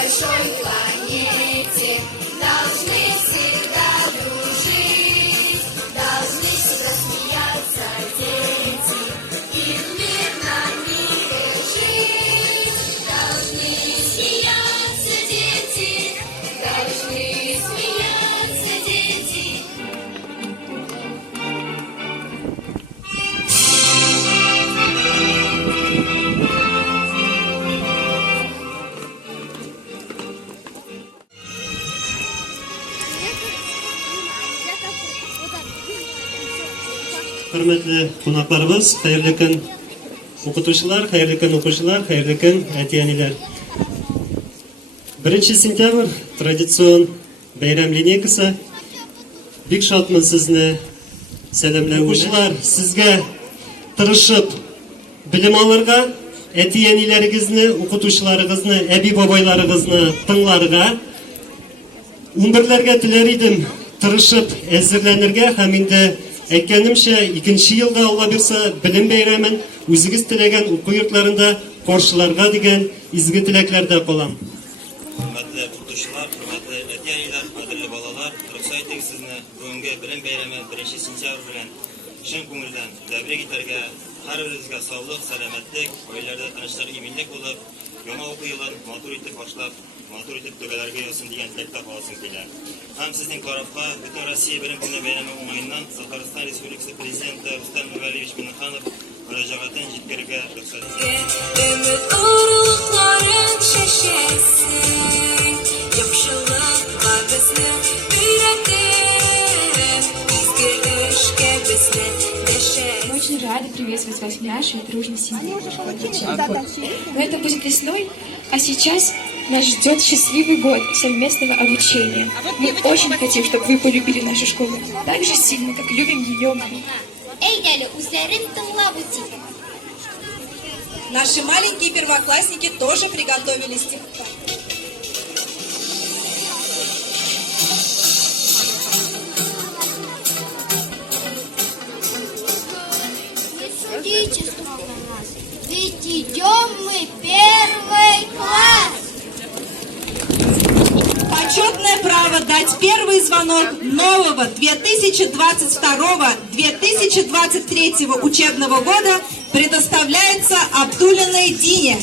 большой планете должны всегда дружить, должны всегда смеяться дети и в мирном мире жить. Должны смеяться дети, должны смеяться дети. Hürmetli qonaqlarimiz, xayrli kun o'qituvchilar, xayrli kun o'quvchilar, xayrli kun aytganilar. 1 sentyabr traditsion bayram lineykasi. Bek shodman sizni salamlar. O'quvchilar, sizga tirishib bilim olirga, aytganilaringizni, o'qituvchilaringizni, abi boboylaringizni tinglarga, 11larga tilar edim tirishib hozirlanirga ham endi aytganimcha 2-yilga Alloh bersa bilim bayramin o'zingiz tilagan o'quv yurtlarida qo'rshilarga degan izgi tilaklarda qolam. Hurmatli o'qituvchilar, hurmatli aytganlar, qadrli bolalar, ruxsat sizni bugungi bilim bayrami 1 sentyabr bilan chin ko'ngildan tabrik etarga, har biringizga sog'lik, salomatlik, oilalarda tinchlik, eminlik bo'lib, yangi o'quv yilini motor etib boshlab, motor etib tugalarga yo'sin degan tilakda qolsin kelar. Ham sizning tarafga butun Rossiya bilim kuni bayrami o'yinidan Tatariston Respublikasi prezidenti Rustam Nurvaliyevich Minxanov murojaatini yetkazishga ruxsat eting. Ümit urukların şaşasın, yapışılıkla bizni üretin, bizge öşke bizni deşesin. Мы очень рады приветствовать вас в нашей дружной семье. Но это будет весной, а сейчас нас ждет счастливый год совместного обучения. Мы очень хотим, чтобы вы полюбили нашу школу так же сильно, как любим ее мы. Эйгәле үзләрен тыңлап үтик. Наши маленькие первоклассники тоже приготовили стихи. Не судите строго нас, ведь идем мы первый класс. Почетное право дать первый звонок нового 2022-2023 учебного года предоставляется Абдуллиной Дине.